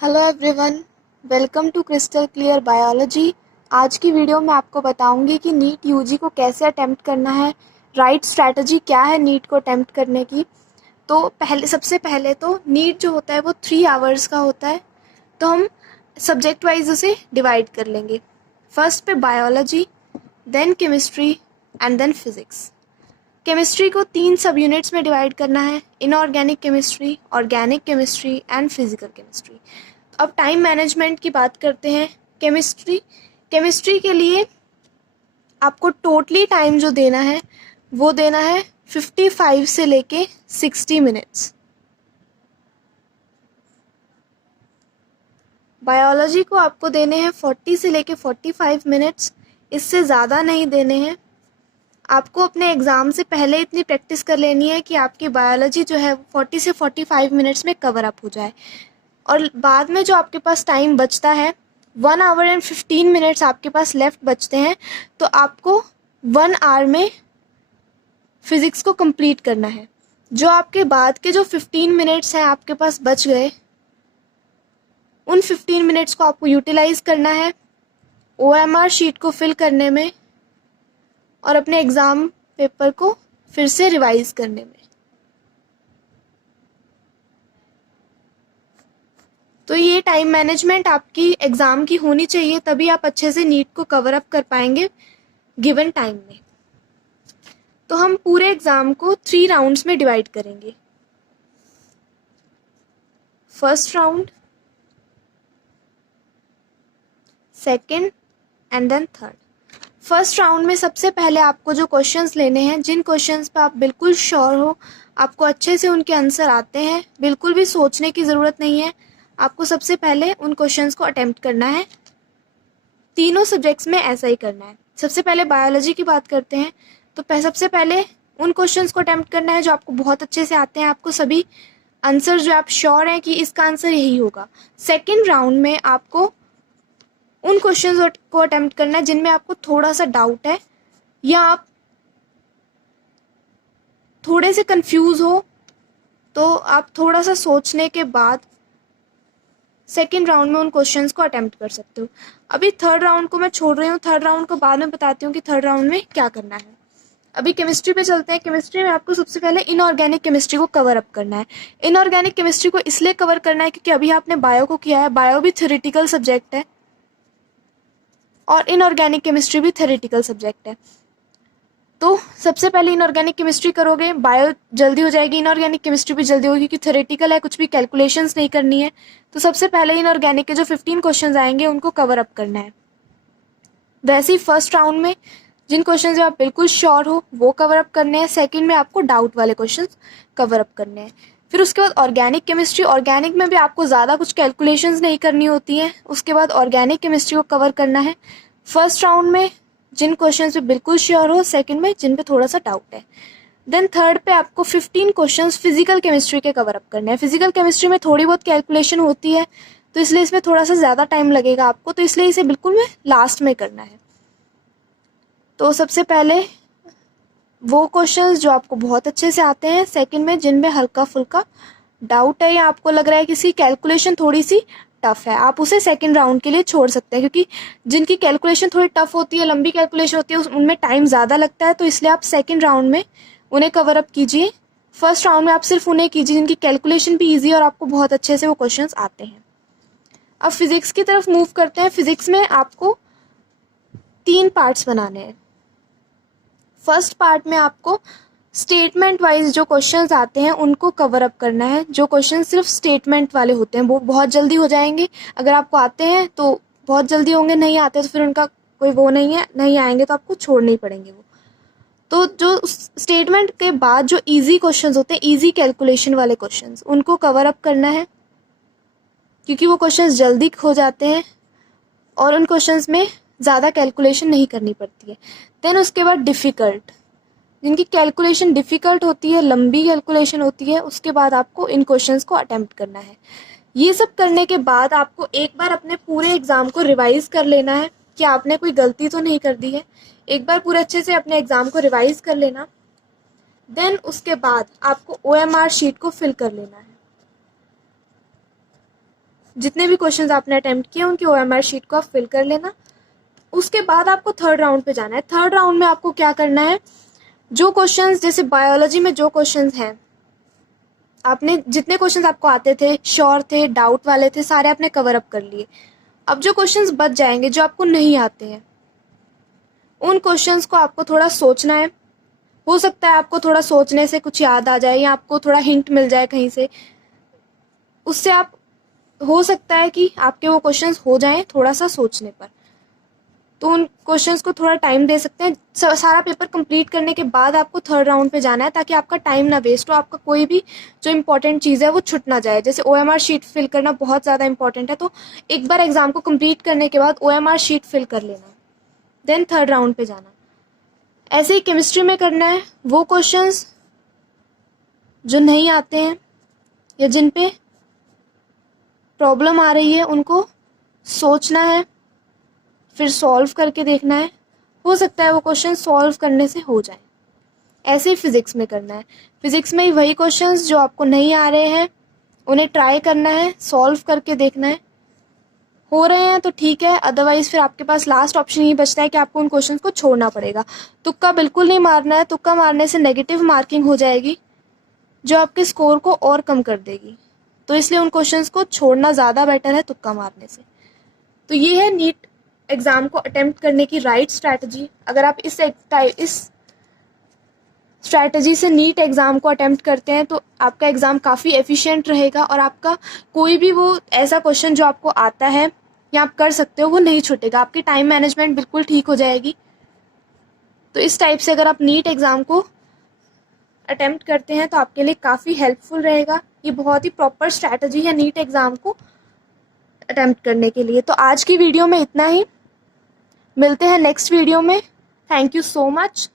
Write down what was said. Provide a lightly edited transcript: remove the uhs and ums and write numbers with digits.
Hello everyone, welcome to Crystal Clear Biology. आज की video में आपको बताऊंगी कि नीट यूजी को कैसे अटेम्प्ट करना है, राइट स्ट्रैटेजी क्या है नीट को अटेम्प्ट करने की। तो सबसे पहले तो नीट जो होता है वो 3 आवर्स का होता है। तो हम सब्जेक्ट वाइज उसे डिवाइड कर लेंगे। फर्स्ट पे biology, then chemistry and then physics. Chemistry को 3 सब यूनिट्स में डिवाइड करना है: inorganic chemistry, organic chemistry and physical chemistry. अब टाइम मैनेजमेंट की बात करते हैं। केमिस्ट्री के लिए आपको टोटली टाइम जो देना है वो देना है 55 से लेके 60 मिनट्स। बायोलॉजी को आपको देने हैं 40 से लेके 45 मिनट्स, इससे ज़्यादा नहीं देने हैं। आपको अपने एग्ज़ाम से पहले इतनी प्रैक्टिस कर लेनी है कि आपकी बायोलॉजी जो है 40 से 45 मिनट्स में कवर अप हो जाए। और बाद में जो आपके पास टाइम बचता है, 1 आवर एंड 15 मिनट्स आपके पास लेफ्ट बचते हैं, तो आपको 1 आवर में फिज़िक्स को कंप्लीट करना है। जो आपके बाद के जो 15 मिनट्स हैं आपके पास बच गए, उन 15 मिनट्स को आपको यूटिलाइज़ करना है OMR शीट को फिल करने में और अपने एग्ज़ाम पेपर को फिर से रिवाइज करने में। तो ये टाइम मैनेजमेंट आपकी एग्ज़ाम की होनी चाहिए, तभी आप अच्छे से नीट को कवर अप कर पाएंगे गिवन टाइम में। तो हम पूरे एग्ज़ाम को 3 राउंड्स में डिवाइड करेंगे। First round, second and then third. First round में सबसे पहले आपको जो क्वेश्चंस लेने हैं, जिन क्वेश्चंस पे आप बिल्कुल श्योर हो, आपको अच्छे से उनके आंसर आते हैं, बिल्कुल भी सोचने की ज़रूरत नहीं है, आपको सबसे पहले उन क्वेश्चंस को अटेम्प्ट करना है। तीनों सब्जेक्ट्स में ऐसा ही करना है। सबसे पहले बायोलॉजी की बात करते हैं, तो सबसे पहले उन क्वेश्चंस को अटेम्प्ट करना है जो आपको बहुत अच्छे से आते हैं, आपको सभी आंसर जो आप श्योर हैं कि इसका आंसर यही होगा। सेकेंड राउंड में आपको उन क्वेश्चंस को अटेम्प्ट करना है जिनमें आपको थोड़ा सा डाउट है या आप थोड़े से कंफ्यूज हो, तो आप थोड़ा सा सोचने के बाद सेकेंड राउंड में उन क्वेश्चंस को अटेम्प्ट कर सकते हो। अभी थर्ड राउंड को मैं छोड़ रही हूँ, थर्ड राउंड को बाद में बताती हूँ कि थर्ड राउंड में क्या करना है। अभी केमिस्ट्री पे चलते हैं। केमिस्ट्री में आपको सबसे पहले इनऑर्गेनिक केमिस्ट्री को कवर अप करना है। इनऑर्गेनिक केमिस्ट्री को इसलिए कवर करना है क्योंकि अभी आपने बायो को किया है, बायो भी थ्योरेटिकल सब्जेक्ट है और इनऑर्गेनिक केमिस्ट्री भी थ्योरेटिकल सब्जेक्ट है। तो सबसे पहले इनऑर्गेनिक केमिस्ट्री करोगे, बायो जल्दी हो जाएगी, इनऑर्गेनिक केमिस्ट्री भी जल्दी होगी क्योंकि थ्योरेटिकल है, कुछ भी कैलकुलेशंस नहीं करनी है। तो सबसे पहले इनऑर्गेनिक के जो 15 क्वेश्चंस आएंगे उनको कवर अप करना है। वैसे ही फर्स्ट राउंड में जिन क्वेश्चंस में आप बिल्कुल श्योर हो वो कवर अप करने हैं, सेकंड में आपको डाउट वाले क्वेश्चंस कवर अप करने हैं। फिर उसके बाद ऑर्गेनिक केमिस्ट्री, ऑर्गेनिक में भी आपको ज़्यादा कुछ कैलकुलेशंस नहीं करनी होती हैं। उसके बाद ऑर्गेनिक केमिस्ट्री को कवर करना है फर्स्ट राउंड में जिन क्वेश्चंस पे बिल्कुल श्योर हो, सेकंड में जिन पे थोड़ा सा डाउट है। देन थर्ड पे आपको 15 क्वेश्चंस फिजिकल केमिस्ट्री के कवर अप करने हैं। फिजिकल केमिस्ट्री में थोड़ी बहुत कैलकुलेशन होती है, तो इसलिए इसमें थोड़ा सा ज़्यादा टाइम लगेगा आपको, तो इसलिए इसे बिल्कुल में लास्ट में करना है। तो सबसे पहले वो क्वेश्चंस जो आपको बहुत अच्छे से आते हैं, सेकंड में जिनमें हल्का फुल्का डाउट है या आपको लग रहा है कि इसकी कैलकुलेशन थोड़ी सी टफ है, आप उसे सेकंड राउंड के लिए छोड़ सकते हैं, क्योंकि जिनकी कैलकुलेशन थोड़ी टफ होती है, लंबी कैलकुलेशन होती है, उनमें टाइम ज़्यादा लगता है, तो इसलिए आप सेकंड राउंड में उन्हें कवर अप कीजिए। फर्स्ट राउंड में आप सिर्फ उन्हें कीजिए जिनकी कैलकुलेशन भी ईजी और आपको बहुत अच्छे से वो क्वेश्चन आते हैं। अब फिजिक्स की तरफ मूव करते हैं। फिजिक्स में आपको 3 पार्ट्स बनाने हैं। फर्स्ट पार्ट में आपको स्टेटमेंट वाइज जो क्वेश्चंस आते हैं उनको कवर अप करना है। जो क्वेश्चन सिर्फ स्टेटमेंट वाले होते हैं वो बहुत जल्दी हो जाएंगे, अगर आपको आते हैं तो बहुत जल्दी होंगे, नहीं आते तो फिर उनका कोई वो नहीं है, नहीं आएंगे तो आपको छोड़ने ही पड़ेंगे वो। तो जो स्टेटमेंट के बाद जो इजी क्वेश्चंस होते हैं, इजी कैलकुलेशन वाले क्वेश्चंस, उनको कवर अप करना है क्योंकि वो क्वेश्चंस जल्दी हो जाते हैं और उन क्वेश्चंस में ज़्यादा कैलकुलेशन नहीं करनी पड़ती है। देन उसके बाद डिफ़िकल्ट, जिनकी कैलकुलेशन डिफ़िकल्ट होती है, लंबी कैलकुलेशन होती है, उसके बाद आपको इन क्वेश्चंस को अटेम्प्ट करना है। ये सब करने के बाद आपको एक बार अपने पूरे एग्ज़ाम को रिवाइज़ कर लेना है कि आपने कोई गलती तो नहीं कर दी है। एक बार पूरे अच्छे से अपने एग्ज़ाम को रिवाइज़ कर लेना। देन उसके बाद आपको OMR शीट को फिल कर लेना है। जितने भी क्वेश्चंस आपने अटेम्प्ट किए उनकी OMR शीट को आप फिल कर लेना। उसके बाद आपको थर्ड राउंड पे जाना है। थर्ड राउंड में आपको क्या करना है, जो क्वेश्चंस जैसे बायोलॉजी में जो क्वेश्चंस हैं, आपने जितने क्वेश्चंस आपको आते थे, श्योर थे, डाउट वाले थे, सारे आपने कवर अप कर लिए। अब जो क्वेश्चंस बच जाएंगे जो आपको नहीं आते हैं, उन क्वेश्चंस को आपको थोड़ा सोचना है। हो सकता है आपको थोड़ा सोचने से कुछ याद आ जाए या आपको थोड़ा हिंट मिल जाए कहीं से, उससे आप हो सकता है कि आपके वो क्वेश्चंस हो जाएं थोड़ा सा सोचने पर। तो उन क्वेश्चंस को थोड़ा टाइम दे सकते हैं। सारा पेपर कंप्लीट करने के बाद आपको थर्ड राउंड पे जाना है ताकि आपका टाइम ना वेस्ट हो, आपका कोई भी जो इंपॉर्टेंट चीज़ है वो छुट ना जाए। जैसे OMR शीट फिल करना बहुत ज़्यादा इंपॉर्टेंट है, तो एक बार एग्जाम को कंप्लीट करने के बाद OMR शीट फिल कर लेना है, देन थर्ड राउंड पे जाना। ऐसे ही केमिस्ट्री में करना है। वो क्वेश्चंस जो नहीं आते हैं या जिन पे प्रॉब्लम आ रही है उनको सोचना है, फिर सॉल्व करके देखना है। हो सकता है वो क्वेश्चन सॉल्व करने से हो जाए। ऐसे ही फिज़िक्स में करना है। फिज़िक्स में ही वही क्वेश्चंस जो आपको नहीं आ रहे हैं उन्हें ट्राई करना है, सॉल्व करके देखना है। हो रहे हैं तो ठीक है, अदरवाइज़ फिर आपके पास लास्ट ऑप्शन ही बचता है कि आपको उन क्वेश्चंस को छोड़ना पड़ेगा। तुक्का बिल्कुल नहीं मारना है, तुक्का मारने से नेगेटिव मार्किंग हो जाएगी जो आपके स्कोर को और कम कर देगी। तो इसलिए उन क्वेश्चंस को छोड़ना ज़्यादा बेटर है तुक्का मारने से। तो ये है नीट एग्ज़ाम को अटेम्प्ट करने की राइट स्ट्रैटेजी। अगर आप इस स्ट्रैटेजी से नीट एग्ज़ाम को अटेम्प्ट करते हैं तो आपका एग्ज़ाम काफ़ी एफिशिएंट रहेगा और आपका कोई भी वो ऐसा क्वेश्चन जो आपको आता है या आप कर सकते हो वो नहीं छूटेगा। आपकी टाइम मैनेजमेंट बिल्कुल ठीक हो जाएगी। तो इस टाइप से अगर आप नीट एग्ज़ाम को अटेम्प्ट करते हैं तो आपके लिए काफ़ी हेल्पफुल रहेगा। ये बहुत ही प्रॉपर स्ट्रैटेजी है नीट एग्ज़ाम को अटेम्प्ट करने के लिए। तो आज की वीडियो में इतना ही, मिलते हैं नेक्स्ट वीडियो में। Thank you so much.